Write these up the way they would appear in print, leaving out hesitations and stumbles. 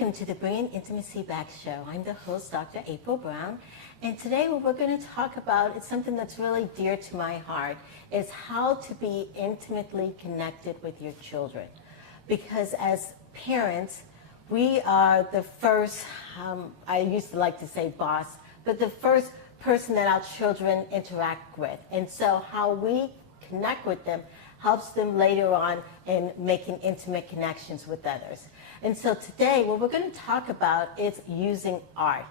welcome to the Bringing Intimacy Back show. I'm the host, Dr. April Brown, and today what we're going to talk about is something that's really dear to my heart, is how to be intimately connected with your children. Because as parents, we are the first, I used to like to say boss, but the first person that our children interact with. And so how we connect with them helps them later on in making intimate connections with others. And so today, what we're going to talk about is using art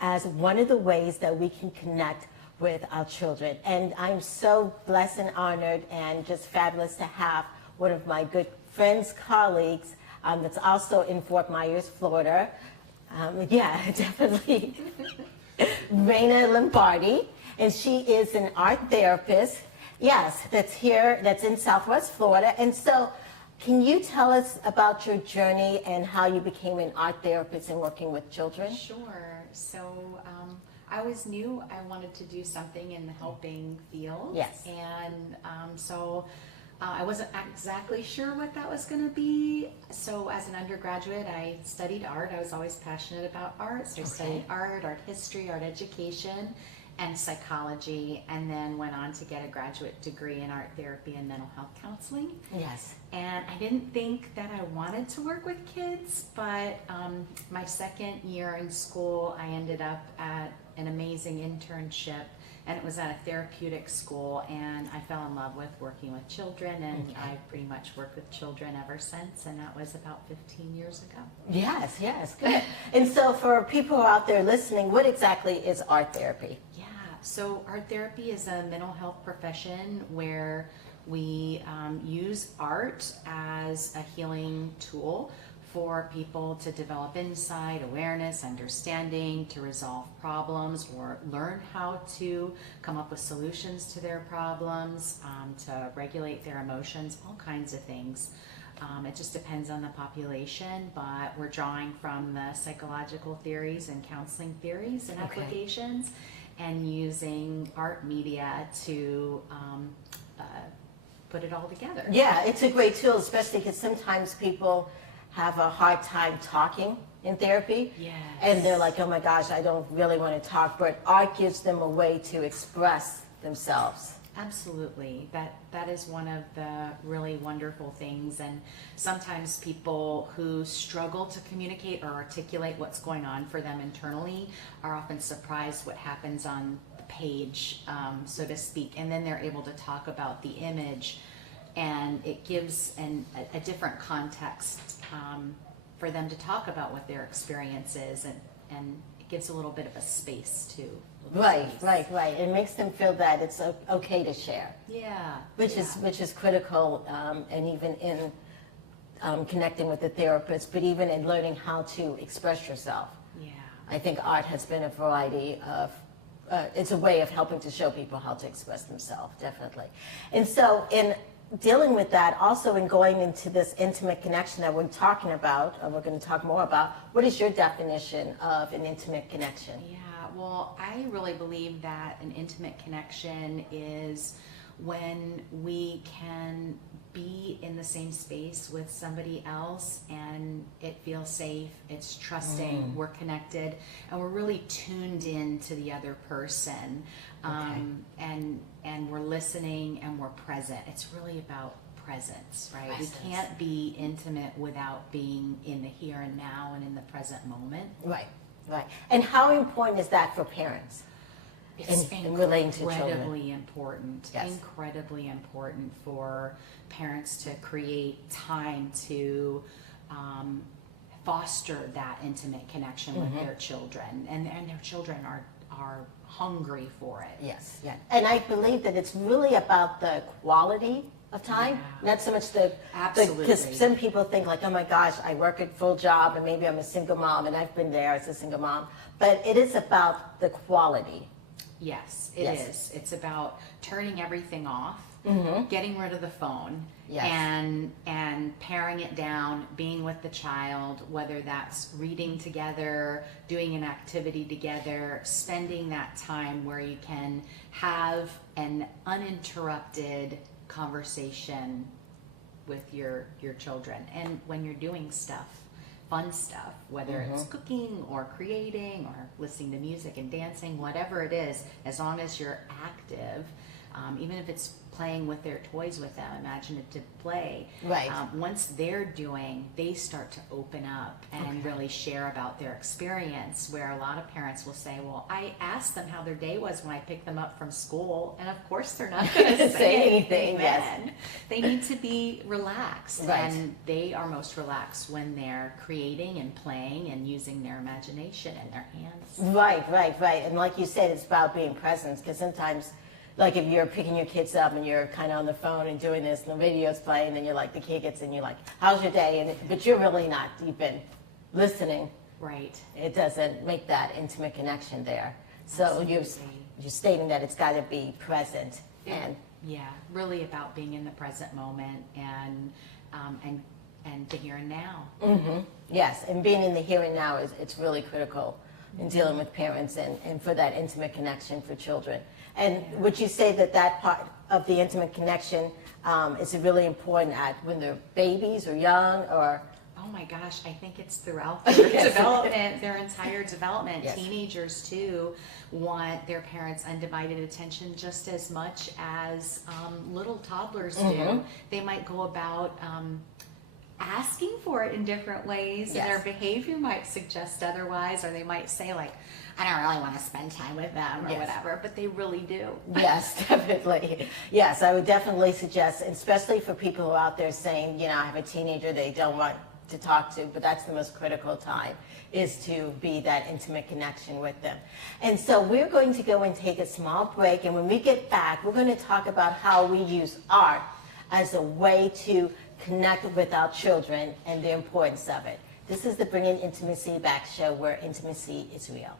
as one of the ways that we can connect with our children. And I'm so blessed and honored and just fabulous to have one of my good friends, colleagues, that's also in Fort Myers, Florida. Yeah, definitely. Raina Lombardi, and she is an art therapist. Yes, that's here, that's in Southwest Florida. And so, can you tell us about your journey and how you became an art therapist and working with children? Sure. So I always knew I wanted to do something in the helping field. Yes. And so I wasn't exactly sure what that was going to be. So as an undergraduate, I studied art. I was always passionate about art. So I studied art history, art education, and psychology, and then went on to get a graduate degree in art therapy and mental health counseling. Yes. And I didn't think that I wanted to work with kids, but my second year in school, I ended up at an amazing internship, and it was at a therapeutic school, and I fell in love with working with children, and I've pretty much worked with children ever since, and that was about 15 years ago. Yes, yes, good. And so for people out there listening, what exactly is art therapy? Yeah, so art therapy is a mental health profession where we use art as a healing tool for people to develop insight, awareness, understanding, to resolve problems, or learn how to come up with solutions to their problems, to regulate their emotions, all kinds of things. It just depends on the population, but we're drawing from the psychological theories and counseling theories and applications, and using art media to put it all together. Yeah, it's a great tool, especially because sometimes people have a hard time talking in therapy. Yes. And they're like, oh my gosh, I don't really want to talk, but art gives them a way to express themselves. Absolutely. That is one of the really wonderful things, and sometimes people who struggle to communicate or articulate what's going on for them internally are often surprised what happens on the page, so to speak, and then they're able to talk about the image, and it gives a different context for them to talk about what their experience is, and it gives a little bit of a space too. Right. It makes them feel that it's okay to share. Yeah. Which is critical, and even in connecting with the therapist, but even in learning how to express yourself. Yeah. I think art has been a variety of, it's a way of helping to show people how to express themselves, definitely. And so in dealing with that, also in going into this intimate connection that we're talking about, or we're going to talk more about, what is your definition of an intimate connection? Yeah, well, I really believe that an intimate connection is when we can be in the same space with somebody else and it feels safe, it's trusting, we're connected, and we're really tuned in to the other person, and we're listening and we're present. It's really about presence, right? We can't be intimate without being in the here and now and in the present moment. Right. And how important is that for parents? It's in relating to children. incredibly important. Yes. Incredibly important for parents to create time to foster that intimate connection with their children, and their children are hungry for it. Yes. And I believe that it's really about the quality of time, not so much Absolutely. Because some people think like, oh my gosh, I work a full job and maybe I'm a single mom, and I've been there as a single mom, but it is about the quality. Yes, it is. It's about turning everything off, getting rid of the phone, Yes. and paring it down, being with the child, whether that's reading together, doing an activity together, spending that time where you can have an uninterrupted conversation with your children. And when you're doing stuff, fun stuff, whether it's cooking or creating or listening to music and dancing, whatever it is, as long as you're active, even if it's playing with their toys with them, imaginative play. Right. Once they're doing, they start to open up and really share about their experience, where a lot of parents will say, well, I asked them how their day was when I picked them up from school, and of course they're not going to say anything then. Yes. They need to be relaxed, Right. and they are most relaxed when they're creating and playing and using their imagination and their hands. Right. And like you said, it's about being present, because sometimes, like if you're picking your kids up and you're kind of on the phone and doing this and the video's playing, then you're like, the kid gets in, you're like, how's your day? But you're really not even listening. Right. It doesn't make that intimate connection there. So you're stating that it's got to be present. And yeah, really about being in the present moment and the here and now. yes, and being in the here and now it's really critical in dealing with parents and for that intimate connection for children. And would you say that part of the intimate connection is really important when they're babies or young, or? Oh my gosh, I think it's throughout their development, their entire development. Yes. Teenagers too want their parents' undivided attention just as much as little toddlers do. They might go about asking for it in different ways, and their behavior might suggest otherwise, or they might say like, I don't really want to spend time with them or whatever, but they really do. Yes, definitely. Yes, I would definitely suggest, especially for people who are out there saying, I have a teenager they don't want to talk to, but that's the most critical time, is to be that intimate connection with them. And so we're going to go and take a small break, and when we get back, we're going to talk about how we use art as a way to connect with our children and the importance of it. This is the Bringing Intimacy Back show, where intimacy is real.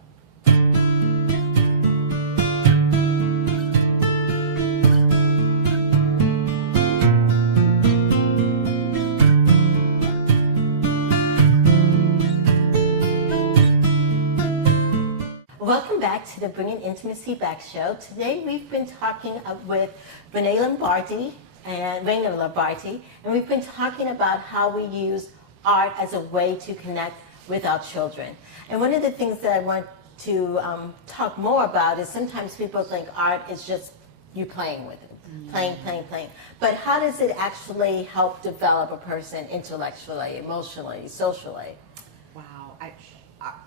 Welcome back to the Bringing Intimacy Back show. Today we've been talking with Raina Lombardi, and we've been talking about how we use art as a way to connect with our children. And one of the things that I want to talk more about is sometimes people think art is just you playing with it, playing. But how does it actually help develop a person intellectually, emotionally, socially? Wow.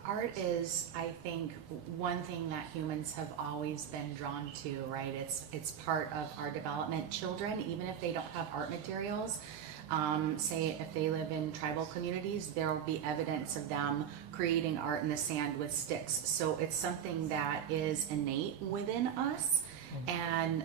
Art is, I think, one thing that humans have always been drawn to, right? It's part of our development. Children, even if they don't have art materials, say if they live in tribal communities, there will be evidence of them creating art in the sand with sticks. So it's something that is innate within us, and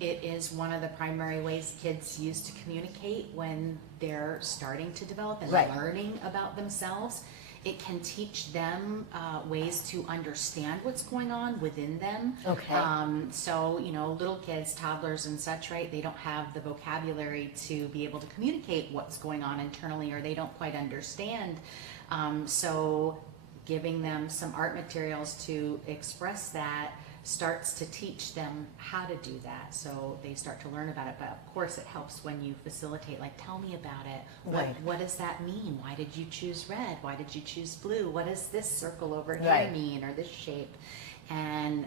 it is one of the primary ways kids use to communicate when they're starting to develop and learning about themselves. It can teach them ways to understand what's going on within them. Okay. So, little kids, toddlers and such, right, they don't have the vocabulary to be able to communicate what's going on internally, or they don't quite understand. So giving them some art materials to express that starts to teach them how to do that, so they start to learn about it. But of course it helps when you facilitate, like, tell me about it. What does that mean? Why did you choose red? Why did you choose blue? What does this circle over here mean, or this shape? And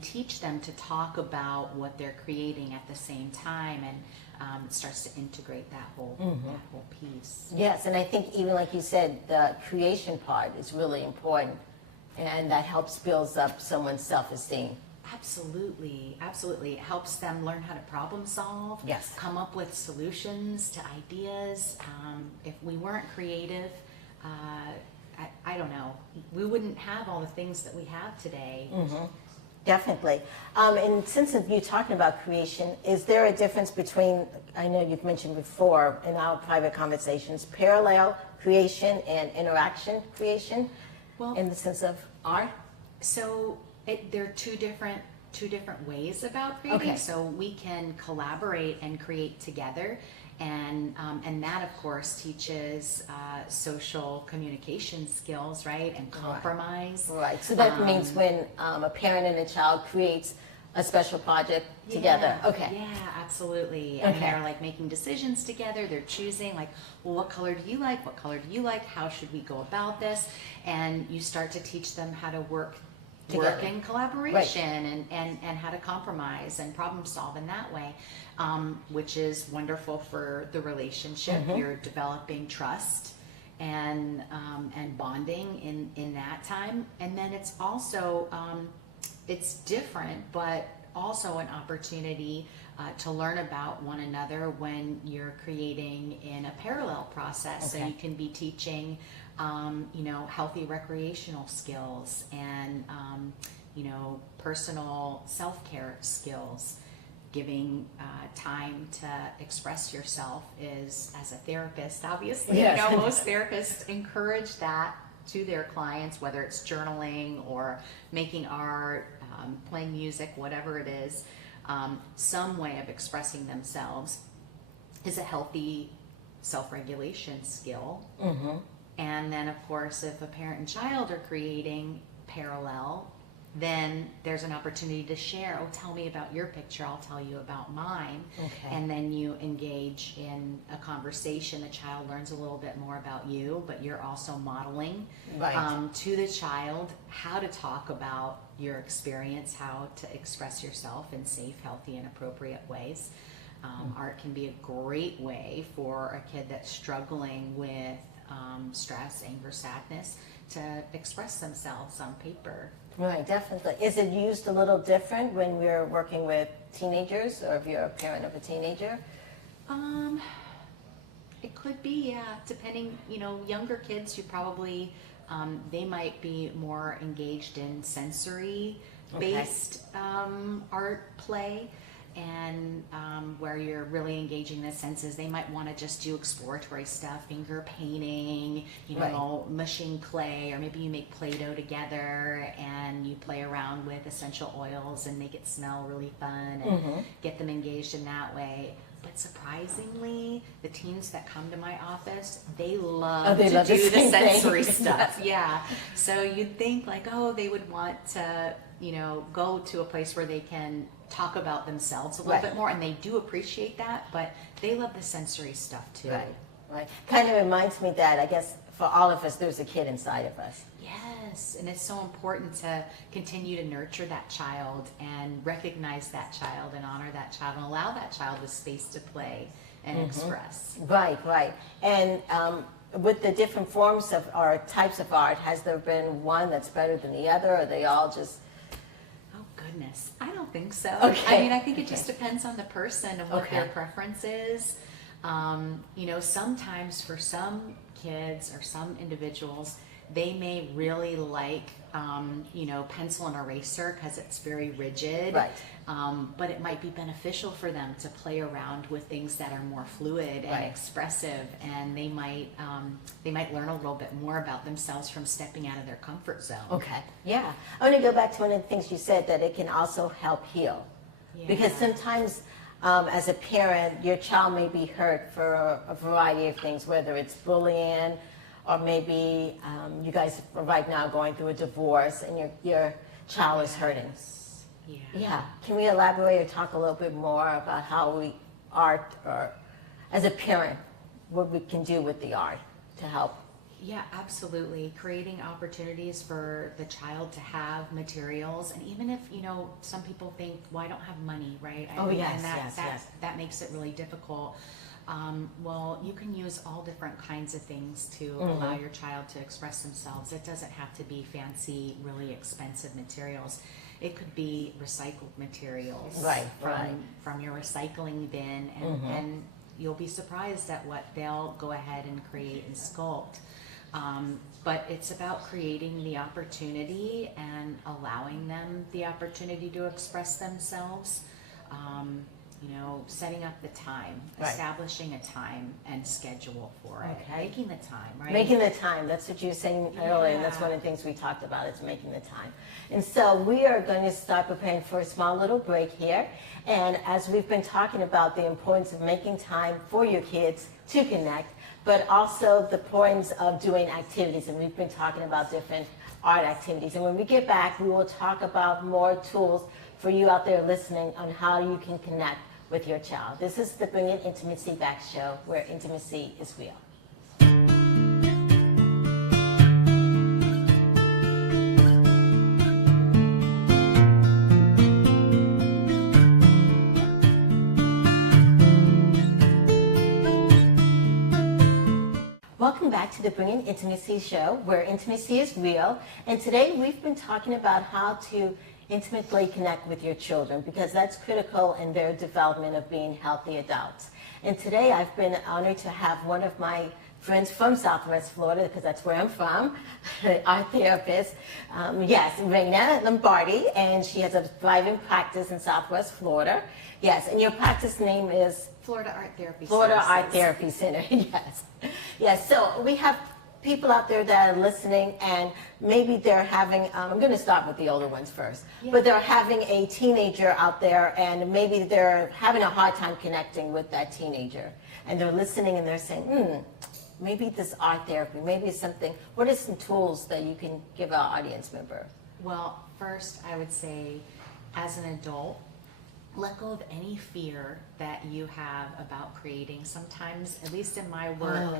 teach them to talk about what they're creating at the same time, and it starts to integrate that whole piece. Yes, and I think even like you said, the creation part is really important. And that helps build up someone's self-esteem. Absolutely. It helps them learn how to problem solve, come up with solutions to ideas. If we weren't creative, I don't know, we wouldn't have all the things that we have today. Definitely. And since you're talking about creation, is there a difference between, I know you've mentioned before in our private conversations, parallel creation and interaction creation? Well, in the sense of art? So there are two different ways about creating. Okay. So we can collaborate and create together, and that of course teaches social communication skills, right, and compromise. Right. So that means when a parent and a child creates a special project together. Yeah, Okay. Yeah, absolutely. And Okay. they're like making decisions together. They're choosing like, well, what color do you like? What color do you like? How should we go about this? And you start to teach them how to work Together. in collaboration and how to compromise and problem solve in that way, which is wonderful for the relationship. You're developing trust and bonding in that time. And then it's also it's different, but also an opportunity to learn about one another when you're creating in a parallel process. So Okay. you can be teaching, healthy recreational skills and, personal self-care skills. Giving time to express yourself is, as a therapist, obviously, Yes. most therapists encourage that to their clients, whether it's journaling or making art, playing music, whatever it is. Some way of expressing themselves is a healthy self-regulation skill. And then, of course, if a parent and child are creating parallel, then there's an opportunity to share. Oh, tell me about your picture. I'll tell you about mine. Okay. And then you engage in a conversation. The child learns a little bit more about you, but you're also modeling Right. to the child how to talk about your experience, how to express yourself in safe, healthy, and appropriate ways. Art can be a great way for a kid that's struggling with stress, anger, sadness to express themselves on paper. Right, definitely. Is it used a little different when we're working with teenagers, or if you're a parent of a teenager? It could be, yeah, depending, younger kids, you probably, they might be more engaged in sensory-based art play, and where you're really engaging the senses. They might want to just do exploratory stuff, finger painting, mushing clay, or maybe you make Play-Doh together and you play around with essential oils and make it smell really fun and get them engaged in that way. But surprisingly, the teens that come to my office, they love to love the do the same thing. sensory stuff. Yeah. So you'd think like, oh, they would want to, go to a place where they can talk about themselves a little bit more, and they do appreciate that, but they love the sensory stuff too. Right. Kind of reminds me that, I guess, for all of us, there's a kid inside of us. Yes, and it's so important to continue to nurture that child and recognize that child and honor that child and allow that child the space to play and express. Right. And with the different forms of or types of art, has there been one that's better than the other, or are they all just... Oh goodness, I don't think so. Okay. I mean, I think it just depends on the person and what their preference is. Sometimes for some kids or some individuals, they may really like, pencil and eraser because it's very rigid. Right. But it might be beneficial for them to play around with things that are more fluid and expressive, and they might learn a little bit more about themselves from stepping out of their comfort zone. Okay. Yeah. I want to go back to one of the things you said, that it can also help heal. Yeah. Because sometimes, as a parent, your child may be hurt for a variety of things, whether it's bullying, or maybe you guys are right now going through a divorce and your child is hurting. Yeah. Can we elaborate or talk a little bit more about how we art, or as a parent, what we can do with the art to help? Yeah, absolutely. Creating opportunities for the child to have materials, and even if, some people think, well, I don't have money, right? That makes it really difficult. Well, you can use all different kinds of things to allow your child to express themselves. It doesn't have to be fancy, really expensive materials. It could be recycled materials from your recycling bin, and you'll be surprised at what they'll go ahead and create and sculpt. But it's about creating the opportunity and allowing them the opportunity to express themselves. Setting up the time, establishing a time and schedule for it, making the time, right? Making the time, that's what you were saying earlier, and that's one of the things we talked about, is making the time. And so we are going to start preparing for a small little break here. And as we've been talking about the importance of making time for your kids to connect, but also the importance of doing activities. And we've been talking about different art activities. And when we get back, we will talk about more tools for you out there listening on how you can connect with your child. This is the Bringing Intimacy Back show, where intimacy is real. Welcome back to the Bringing Intimacy show, where intimacy is real. And today we've been talking about how to intimately connect with your children, because that's critical in their development of being healthy adults. And today I've been honored to have one of my friends from Southwest Florida, because that's where I'm from, our therapist, Raina Lombardi, and she has a thriving practice in Southwest Florida. Yes, and your practice name is? Florida Art Therapy Florida Services. Art Therapy Center, yes. Yes, so we have people out there that are listening, and maybe they're having, I'm going to start with the older ones first, but they're having a teenager out there, and maybe they're having a hard time connecting with that teenager. And they're listening and they're saying, maybe this art therapy, maybe it's something. What are some tools that you can give our audience member? Well, first I would say, as an adult, let go of any fear that you have about creating. Sometimes, at least in my work,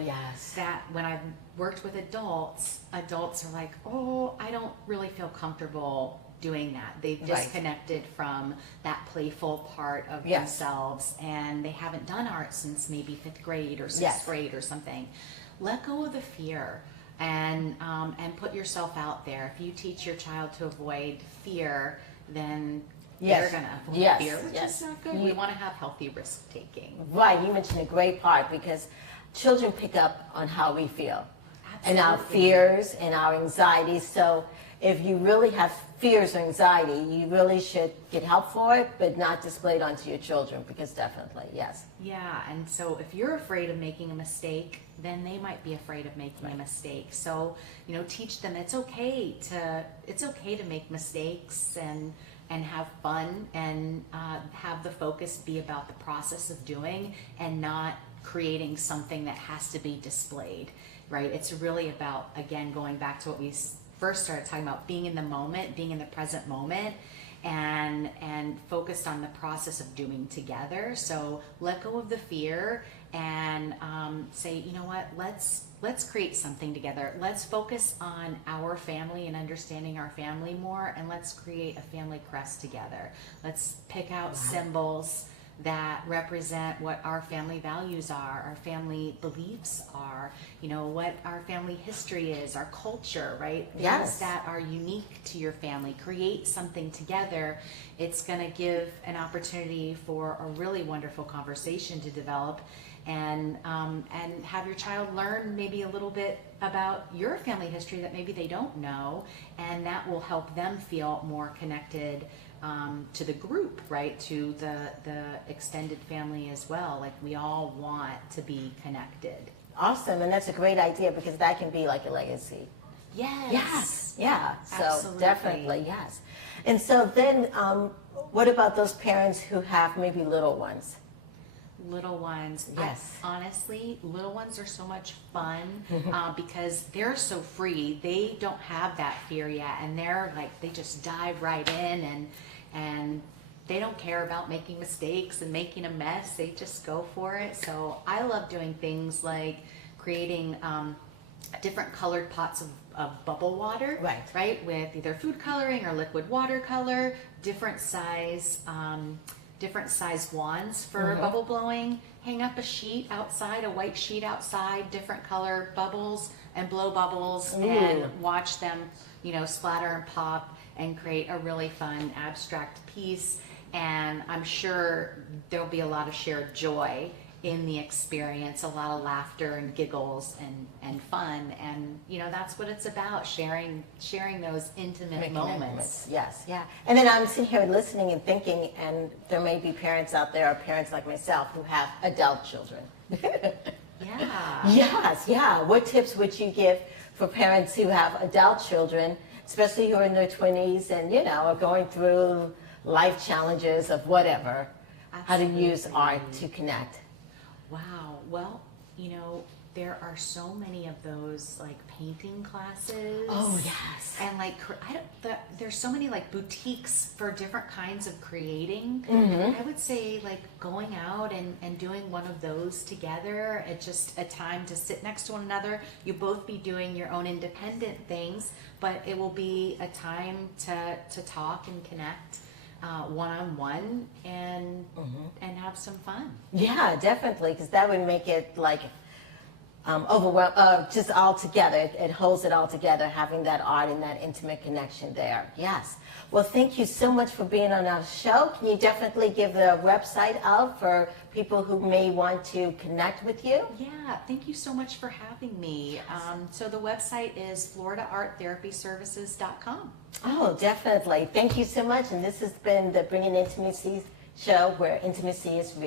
that when I've worked with adults are like, oh, I don't really feel comfortable doing that. They've disconnected from that playful part of themselves, and they haven't done art since maybe 5th grade or 6th grade or something. Let go of the fear and put yourself out there. If you teach your child to avoid fear, then they're going to avoid fear, which is not good. We want to have healthy risk taking. Right, you mentioned a great part, because children pick up on how we feel. And our fears and our anxieties. So if you really have fears or anxiety, you really should get help for it, but not display it onto your children, because definitely, yes. Yeah, and so if you're afraid of making a mistake, then they might be afraid of making a mistake. So, teach them it's okay to make mistakes and have fun, and have the focus be about the process of doing and not creating something that has to be displayed, right? It's really about, again, going back to what we first started talking about, being in the moment, being in the present moment, and focused on the process of doing together. So let go of the fear and say, you know what, let's create something together. Let's focus on our family and understanding our family more, and let's create a family crest together. Let's pick out symbols that represent what our family values are, our family beliefs are, what our family history is, our culture, right? Things that are unique to your family. Create something together. It's going to give an opportunity for a really wonderful conversation to develop, and have your child learn maybe a little bit about your family history that maybe they don't know, and that will help them feel more connected to the group, right? To the extended family as well. Like, we all want to be connected. Awesome, and that's a great idea, because that can be like a legacy. Yes. Yeah. So absolutely. Definitely, yes. And so then, what about those parents who have maybe little ones? Little ones. Yes. Honestly, little ones are so much fun because they're so free. They don't have that fear yet, and they're like, they just dive right in, and they don't care about making mistakes and making a mess. They just go for it. So I love doing things like creating different colored pots of bubble water, right? With either food coloring or liquid watercolor, different size wands for bubble blowing. Hang up a sheet outside, a white sheet outside, different color bubbles, and blow bubbles and watch them, splatter and pop and create a really fun abstract piece. And I'm sure there'll be a lot of shared joy in the experience, a lot of laughter and giggles and fun, and that's what it's about, sharing those intimate moments. Yes, yeah. And then I'm sitting here listening and thinking, and there may be parents out there, or parents like myself, who have adult children. Yes, yeah. What tips would you give for parents who have adult children, especially who are in their 20s and are going through life challenges of whatever? Absolutely. How to use art to connect? Wow. Well, there are so many of those like painting classes. Oh, yes. And like there's so many like boutiques for different kinds of creating. I would say like going out and doing one of those together, it's just a time to sit next to one another. You both be doing your own independent things, but it will be a time to talk and connect one-on-one and have some fun. Yeah, definitely, because that would make it like just all together. It holds it all together, having that art and that intimate connection there. Yes. Well, thank you so much for being on our show. Can you definitely give the website out for people who may want to connect with you? Yeah, thank you so much for having me. So the website is floridaarttherapyservices.com. Oh, definitely. Thank you so much. And this has been the Bringing Intimacy show, where intimacy is real.